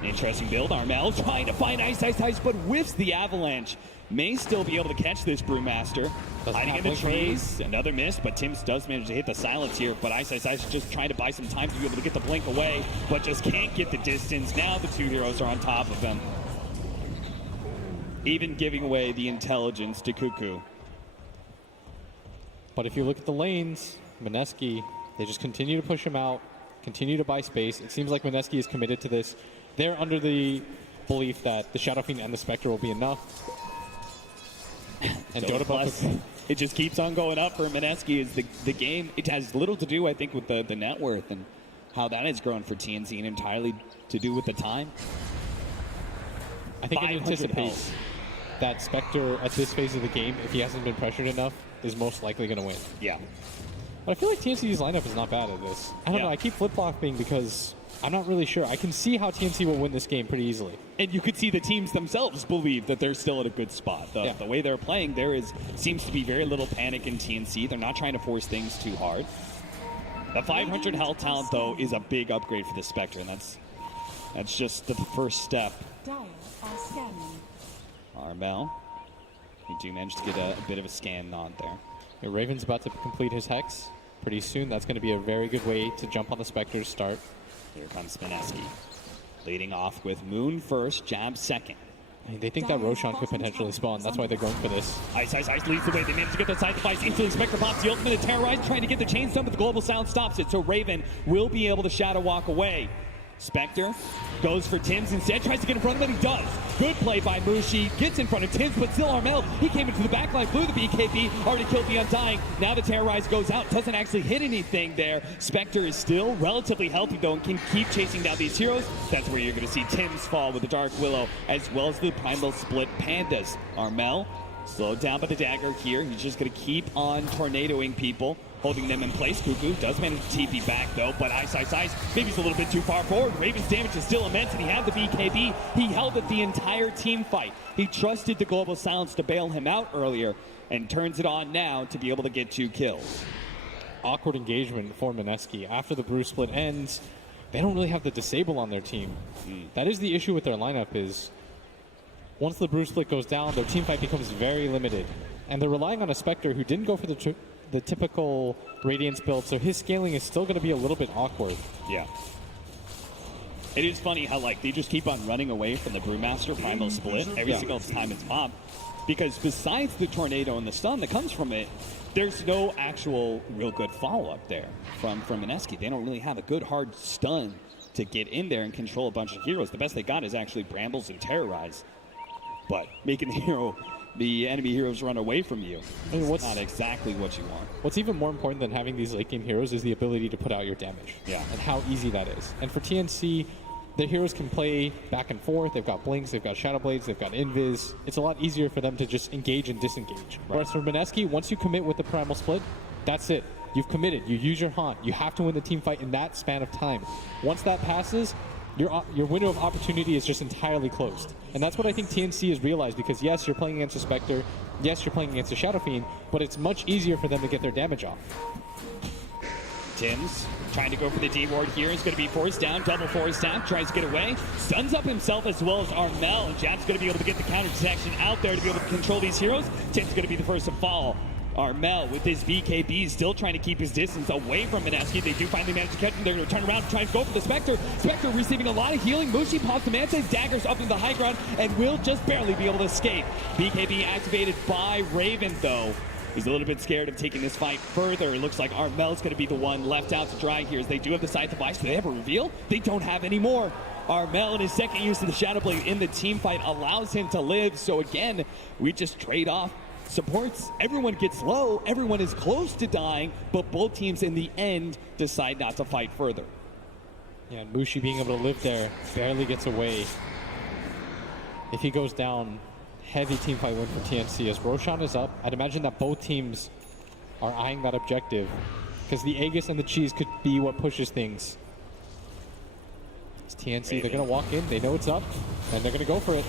An interesting build. Armel trying to find Ice, but whiffs the Avalanche. May still be able to catch this Brewmaster. Hiding in the trees. Another miss, but Tim's does manage to hit the silence here. But Ice is just trying to buy some time to be able to get the blink away, but just can't get the distance. Now the 2 heroes are on top of him. Even giving away the intelligence to Cuckoo. But if you look at the lanes, Mineski, they just continue to push him out, continue to buy space. It seems like Mineski is committed to this. They're under the belief that the Shadow Fiend and the Spectre will be enough. And So plus, it just keeps on going up for Mineski. Is the game, it has little to do, I think, with the net worth and how that has grown for TNC, and entirely to do with the time. I think it anticipates that Spectre at this phase of the game, if he hasn't been pressured enough, is most likely going to win. Yeah. But I feel like TNC's lineup is not bad at this. I don't Yeah. know. I keep flip-flopping because I'm not really sure. I can see how TNC will win this game pretty easily. And you could see the teams themselves believe that they're still at a good spot. The way they're playing, seems to be very little panic in TNC. They're not trying to force things too hard. The 500 health talent, though, is a big upgrade for the Spectre, and that's just the first step. Dire are scanning. Armel, we do manage to get a bit of a scan on there. Yeah, Raven's about to complete his Hex pretty soon. That's going to be a very good way to jump on the Spectre's start. Here comes Mineski. Leading off with Moon first, Jab second. I mean, they think that Roshan could potentially spawn. That's why they're going for this. Ice leads the way. They manage to get the side device. Instantly, Spectre pops the ultimate and Terrorize, trying to get the chain stun, but the global sound stops it. So Raven will be able to shadow walk away. Spectre goes for Tims instead, tries to get in front of him, he does. Good play by Mushi, gets in front of Tims, but still Armel, he came into the backline, blew the BKB, already killed the Undying. Now the Terrorize goes out, doesn't actually hit anything there. Spectre is still relatively healthy though and can keep chasing down these heroes. That's where you're going to see Tims fall with the Dark Willow, as well as the Primal Split Pandas. Armel slowed down by the dagger here. He's just going to keep on tornadoing people, holding them in place. Cuckoo does manage to TP back though, but Ice. Maybe he's a little bit too far forward. Raven's damage is still immense, and he had the BKB. He held it the entire team fight. He trusted the global silence to bail him out earlier, and turns it on now to be able to get 2 kills. Awkward engagement for Mineski. After the Bruce split ends, they don't really have the disable on their team. That is the issue with their lineup is once the Bruce split goes down, their team fight becomes very limited. And they're relying on a Spectre who didn't go for the typical Radiance build, so his scaling is still going to be a little bit awkward. Yeah. It is funny how they just keep on running away from the Brewmaster Primal Split every single time it's popped. Because besides the tornado and the stun that comes from it, there's no actual real good follow-up there from Mineski. They don't really have a good hard stun to get in there and control a bunch of heroes. The best they got is actually Brambles and Terrorize. But making the enemy heroes run away from you is not exactly what you want. What's even more important than having these late game heroes is the ability to put out your damage. Yeah. And how easy that is. And for TNC, the heroes can play back and forth. They've got Blinks, they've got Shadow Blades, they've got Invis. It's a lot easier for them to just engage and disengage. Whereas for Mineski, once you commit with the Primal Split, that's it. You've committed. You use your haunt. You have to win the team fight in that span of time. Once that passes, your window of opportunity is just entirely closed. And that's what I think TNC has realized, because yes, you're playing against a Spectre, yes, you're playing against a Shadow Fiend, but it's much easier for them to get their damage off. Tims trying to go for the D-ward here. Is going to be forced down, double force down, tries to get away, stuns up himself as well as Armel, and Jab's going to be able to get the counter detection out there to be able to control these heroes. Tim's going to be the first to fall. Armel with his BKB still trying to keep his distance away from Mineski. They do finally manage to catch him. They're going to turn around and try and go for the Spectre. Spectre receiving a lot of healing. Mushi pops the Manse's daggers up into the high ground and will just barely be able to escape. BKB activated by Raven though. He's a little bit scared of taking this fight further. It looks like Armel's going to be the one left out to dry here, as they do have the side device. Do they have a reveal? They don't have any more. Armel, in his second use of the Shadow Blade in the team fight, allows him to live. So again, we just trade off supports. Everyone gets low. Everyone is close to dying, but both teams in the end decide not to fight further. Yeah, and Mushi being able to live there barely gets away. If he goes down, heavy team fight win for TNC. As Roshan is up, I'd imagine that both teams are eyeing that objective, because the Aegis and the Cheese could be what pushes things. It's TNC, they're going to walk in, they know it's up, and they're going to go for it.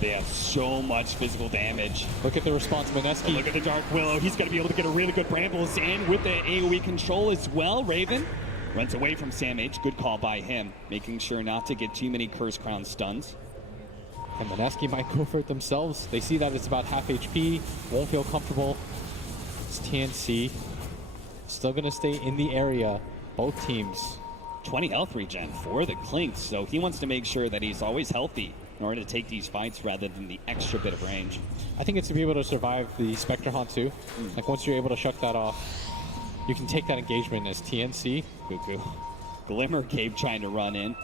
They have so much physical damage. Look at the response, Mineski. Look at the Dark Willow. He's going to be able to get a really good Brambles in with the AoE control as well. Raven runs away from Sam H. Good call by him, making sure not to get too many Curse Crown stuns. And Mineski might go for it themselves. They see that it's about half HP, won't feel comfortable. It's TNC. Still going to stay in the area, both teams. 20 health regen for the Clinks, so he wants to make sure that he's always healthy in order to take these fights rather than the extra bit of range. I think it's to be able to survive the Spectre Haunt too. Like once you're able to shuck that off, you can take that engagement as TNC. Cuckoo. Glimmer Cape trying to run in.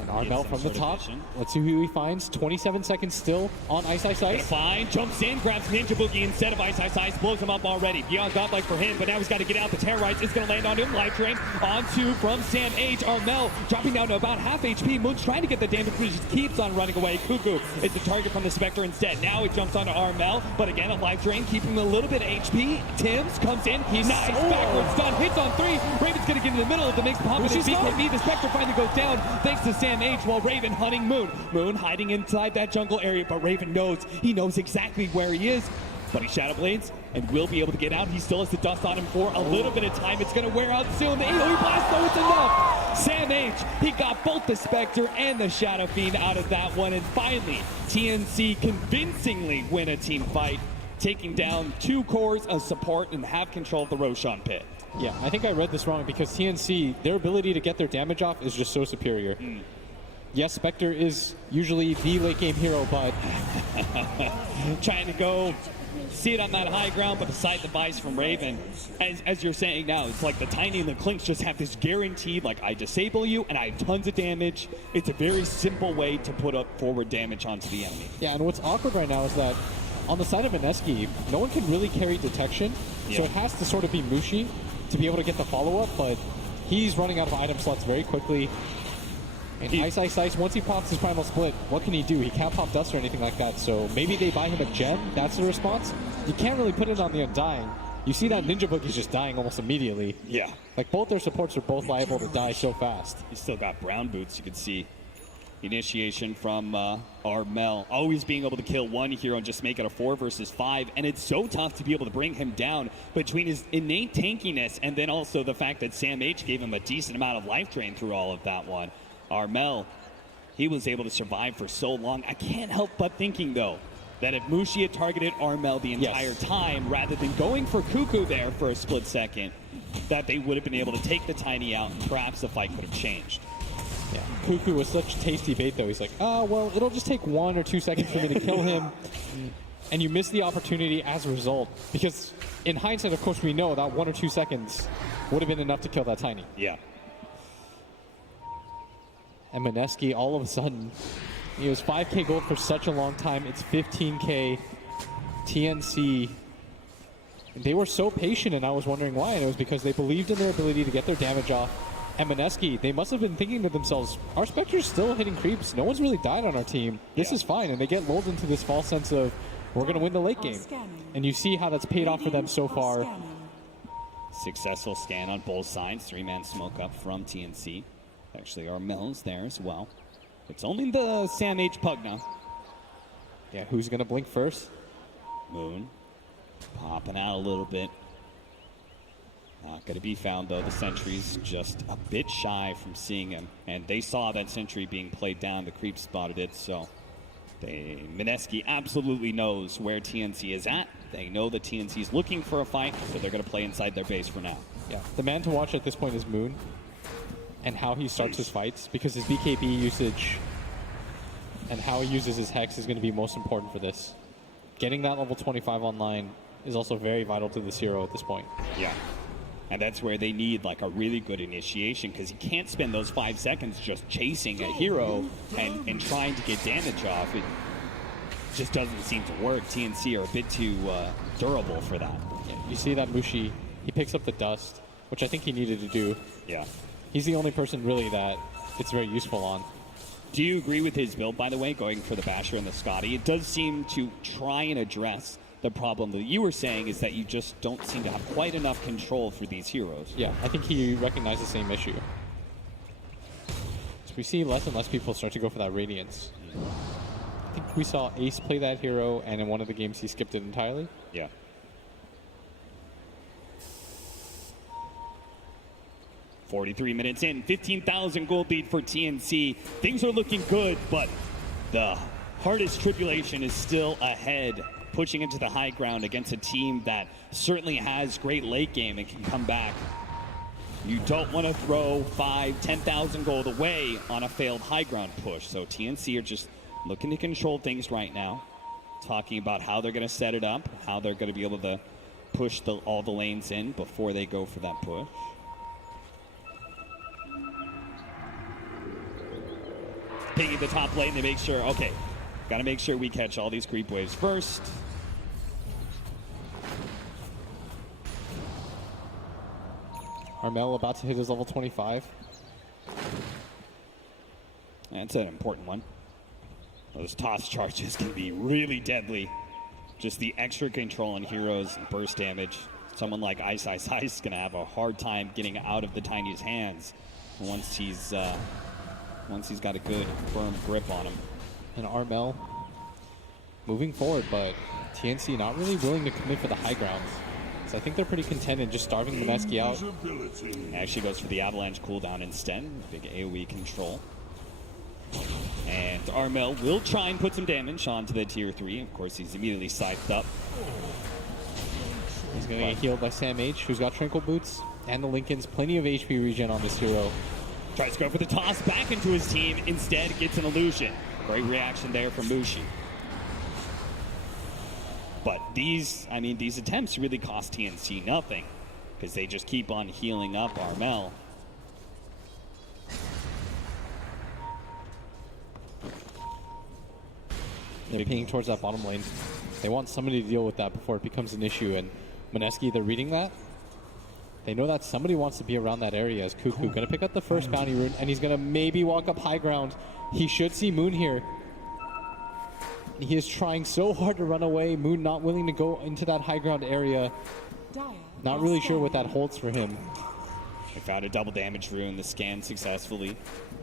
And Armel from the top. Let's see who he finds. 27 seconds still on Ice Ice Ice. Fine, jumps in, grabs Ninja Boogie instead of Ice Ice Ice, blows him up already. Beyond godlike for him, but now he's got to get out. The Terrorites is going to land on him. Life Drain onto from Sam H. Armel dropping down to about half HP. Moon's trying to get the damage, but he just keeps on running away. Cuckoo is the target from the Spectre instead. Now he jumps onto Armel, but again a Life Drain, keeping him a little bit of HP. Tim's comes in, he's nice backwards stun, hits on 3. Raven's going to get in the middle of the mix, pump his BKB. The Spectre finally goes down thanks to Sam H, while Raven hunting Moon. Moon hiding inside that jungle area, but Raven knows. He knows exactly where he is. But he Shadow Blades and will be able to get out. He still has the dust on him for a little bit of time. It's going to wear out soon. The AoE blast, though, it's enough. Sam H, he got both the Spectre and the Shadow Fiend out of that one. And finally, TNC convincingly win a team fight, taking down 2 cores of support and have control of the Roshan pit. Yeah, I think I read this wrong because TNC, their ability to get their damage off is just so superior. Yes, Spectre is usually the late game hero, but trying to go see it on that high ground, but beside the Vice from Raven, as you're saying now, it's like the Tiny and the Clinks just have this guaranteed, like, I disable you and I have tons of damage. It's a very simple way to put up forward damage onto the enemy. Yeah, and what's awkward right now is that on the side of Mineski, no one can really carry detection, so it has to sort of be Mushi to be able to get the follow-up, but he's running out of item slots very quickly. And Ice Ice Ice, once he pops his Primal Split, what can he do? He can't pop Dust or anything like that, so maybe they buy him a gem. That's the response. You can't really put it on the Undying. You see that Ninja Boogie's just dying almost immediately. Yeah. Like, both their supports are both liable to die so fast. He's still got brown boots, you can see. Initiation from Armel, always being able to kill one hero and just make it a 4 versus 5, and it's so tough to be able to bring him down between his innate tankiness and then also the fact that Sam H gave him a decent amount of life drain through all of that one. Armel, he was able to survive for so long. I can't help but thinking, though, that if Mushi had targeted Armel the entire time, rather than going for Cuckoo there for a split second, that they would have been able to take the Tiny out, and perhaps the fight could have changed. Yeah, Cuckoo was such tasty bait, though. He's like, oh, well, it'll just take 1 or 2 seconds for me to kill him. And you miss the opportunity as a result. Because in hindsight, of course, we know that 1 or 2 seconds would have been enough to kill that Tiny. Yeah. And Mineski, all of a sudden, he was 5K gold for such a long time. It's 15K. TNC, they were so patient, and I was wondering why. And it was because they believed in their ability to get their damage off. And Mineski, they must have been thinking to themselves, our Spectre's still hitting creeps. No one's really died on our team. This is fine. And they get lulled into this false sense of, we're going to win the late game. And you see how that's paid off for them so far. Successful scan on both sides. 3-man smoke up from TNC. Actually, Armel's there as well. It's only the Sam H Pug now. Yeah, who's going to blink first? Moon popping out a little bit. Not going to be found, though. The sentry's just a bit shy from seeing him. And they saw that sentry being played down. The creep spotted it, so Mineski absolutely knows where TNC is at. They know that TNC is looking for a fight, so they're going to play inside their base for now. Yeah, the man to watch at this point is Moon and how he starts his fights, because his BKB usage and how he uses his Hex is going to be most important for this. Getting that level 25 online is also very vital to this hero at this point. Yeah. And that's where they need like a really good initiation, because you can't spend those 5 seconds just chasing a hero and trying to get damage off. It just doesn't seem to work. TNC are a bit too durable for that. Yeah, you see that Mushi, he picks up the dust, which I think he needed to do. Yeah. He's the only person really that it's very useful on. Do you agree with his build, by the way, going for the Basher and the Scotty? It does seem to try and address the problem that you were saying, is that you just don't seem to have quite enough control for these heroes. Yeah, I think he recognized the same issue. So we see less and less people start to go for that Radiance. I think we saw Ace play that hero, and in one of the games he skipped it entirely. Yeah. "43 minutes in, 15,000 gold lead for TNC. Things are looking good, but the hardest tribulation is still ahead, pushing into the high ground against a team that certainly has great late game and can come back. You don't want to throw 5,000, 10,000 gold away on a failed high ground push. So TNC are just looking to control things right now, talking about how they're going to set it up, how they're going to be able to push all the lanes in before they go for that push. picking the top lane. They make sure, okay, got to make sure we catch all these creep waves first. Armel about to hit his level 25. That's an important one. Those toss charges can be really deadly. Just the extra control on heroes and burst damage. Someone like Ice is going to have a hard time getting out of the Tiny's hands once he's got a good firm grip on him. And Armel moving forward, but TNC not really willing to commit for the high grounds. So I think they're pretty content in just starving Mineski out. Actually goes for the avalanche cooldown instead. Big AoE control. And Armel will try and put some damage onto the tier 3. Of course, he's immediately scythed up. He's going to get healed by Sam H, who's got Trinkle Boots, and the Lincolns. Plenty of HP regen on this hero. Tries to go for the toss back into his team. Instead, gets an illusion. Great reaction there from Mushi. But these attempts really cost TNC nothing because they just keep on healing up Armel. They're pinging towards that bottom lane. They want somebody to deal with that before it becomes an issue. And Mineski, they're reading that. They know that somebody wants to be around that area as Cuckoo. Going to pick up the first bounty rune, and he's going to maybe walk up high ground. He should see Moon here. He is trying so hard to run away. Moon not willing to go into that high ground area. Not really sure what that holds for him. They found a double damage rune. The scan successfully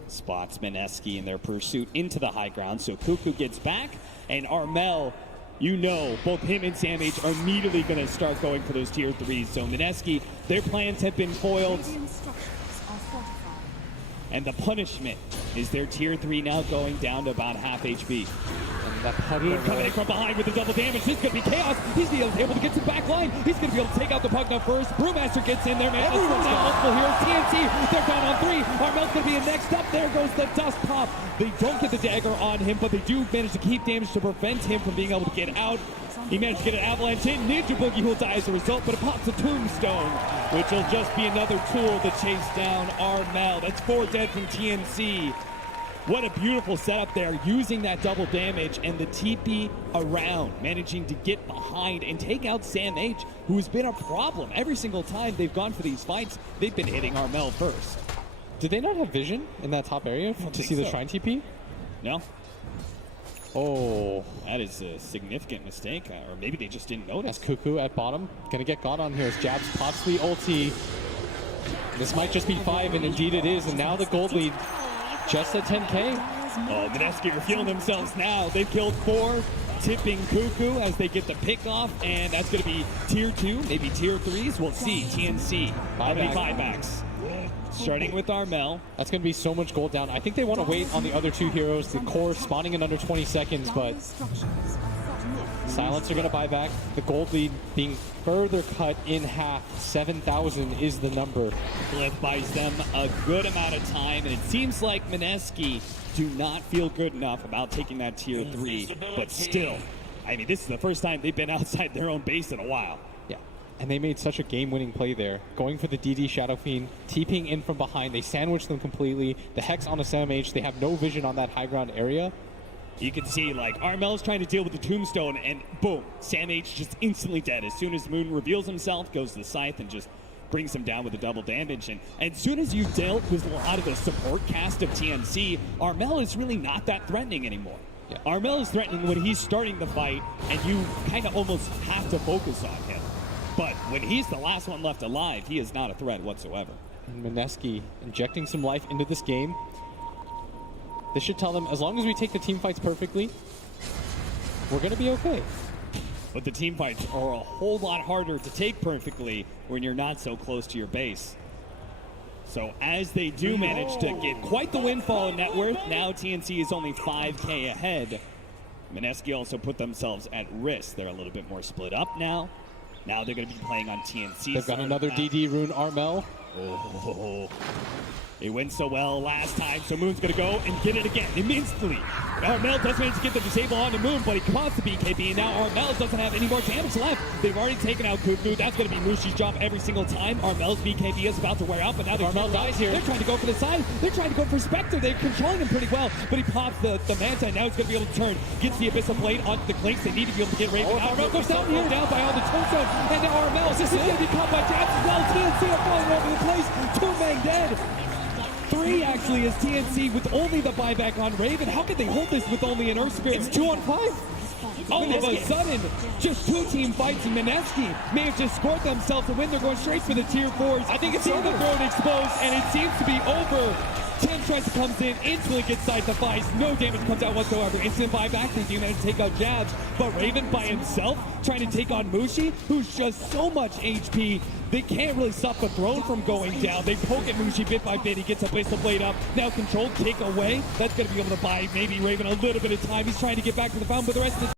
spots Mineski in their pursuit into the high ground. So Cuckoo gets back, and Armel, you know, both him and Sam H are immediately going to start going for those tier 3s. So Mineski, their plans have been foiled. And the punishment is their tier 3 now going down to about half HP. Moon coming in from behind with the double damage. This could be chaos. He's able to get to the back line. He's going to be able to take out the Pugna first. Brewmaster gets in there, man. Everyone's got multiple heroes. TNC, they're down on 3. Armel's going to be in next up. There goes the dust pop. They don't get the dagger on him, but they do manage to keep damage to prevent him from being able to get out. He managed to get an avalanche in. Ninja Boogie will die as a result, but it pops a tombstone, which will just be another tool to chase down Armel. That's 4 dead from TNC. What a beautiful setup there, using that double damage and the TP around, managing to get behind and take out Sam H, who's been a problem. Every single time they've gone for these fights, they've been hitting Armel first. Did they not have vision in that top area to see the Shrine TP? No. Oh. That is a significant mistake, or maybe they just didn't notice. That's Cuckoo at bottom. Gonna get got on here as Jabs pops the ulti. This might just be 5, and indeed it is, and now the gold lead just at 10K. Oh, Mineski are feeling themselves now. They've killed 4, tipping Cuckoo as they get the pick off, and that's going to be tier 2, maybe tier 3s. We'll see. TNC, how many buybacks? Starting with Armel. That's going to be so much gold down. I think they want to wait on the other 2 heroes. The core spawning in under 20 seconds, but Silence are going to buy back. The gold lead being further cut in half. 7,000 is the number. Cliff buys them a good amount of time, and it seems like Mineski do not feel good enough about taking that tier 3, but still, I mean, this is the first time they've been outside their own base in a while. Yeah, and they made such a game-winning play there. Going for the DD Shadow Fiend, TPing in from behind. They sandwiched them completely. The Hex on a SMH. They have no vision on that high ground area. You can see, like, Armel's trying to deal with the Tombstone, and boom, Sam H just instantly dead. As soon as Moon reveals himself, goes to the Scythe and just brings him down with a double damage. And as soon as you've dealt with a lot of the support cast of TNC, Armel is really not that threatening anymore. Yeah. Armel is threatening when he's starting the fight, and you kind of almost have to focus on him. But when he's the last one left alive, he is not a threat whatsoever. And Mineski injecting some life into this game. This should tell them, as long as we take the team fights perfectly, we're going to be okay. But the team fights are a whole lot harder to take perfectly when you're not so close to your base. So as they do manage to get quite the windfall in net worth, now TNC is only 5K ahead. Mineski also put themselves at risk. They're a little bit more split up now. Now they're going to be playing on TNC. They've got another DD rune, Armel. Oh. It went so well last time, so Moon's gonna go and get it again immediately. Armel does manage to get the disable on the Moon, but he costs the BKB, and now Armel doesn't have any more damage left. They've already taken out Kufu. That's gonna be Mushi's job every single time. Armel's BKB is about to wear out, but now Armel dies here. They're trying to go for the side. They're trying to go for Spectre. They're controlling him pretty well, but he pops the Manta, and now he's gonna be able to turn. Gets the Abyssal Blade onto the Clinks. They need to be able to get Raven out. Armel goes down here, down by all the tombstone, and now Armel is gonna be caught by Jabs as well. TNC are falling over the place. 2 men dead. 3 actually is TNC with only the buyback on Raven. How could they hold this with only an Earth Spirit? It's 2 on 5. All of a sudden, just 2 team fights, and Mineski may have just scored themselves a win. They're going straight for the tier 4s. I think it's over. The throne exposed, and it seems to be over. Tim tries to comes in, instantly gets side defies, no damage comes out whatsoever. Instant buyback, they do manage to take out Jabs, but Raven by himself trying to take on Mushi, who's just so much HP. They can't really stop the throne from going down. They poke at Mushi bit by bit. He gets a Abyssal Blade up. Now control kick away. That's going to be able to buy maybe Raven a little bit of time. He's trying to get back to the fountain, but the rest of the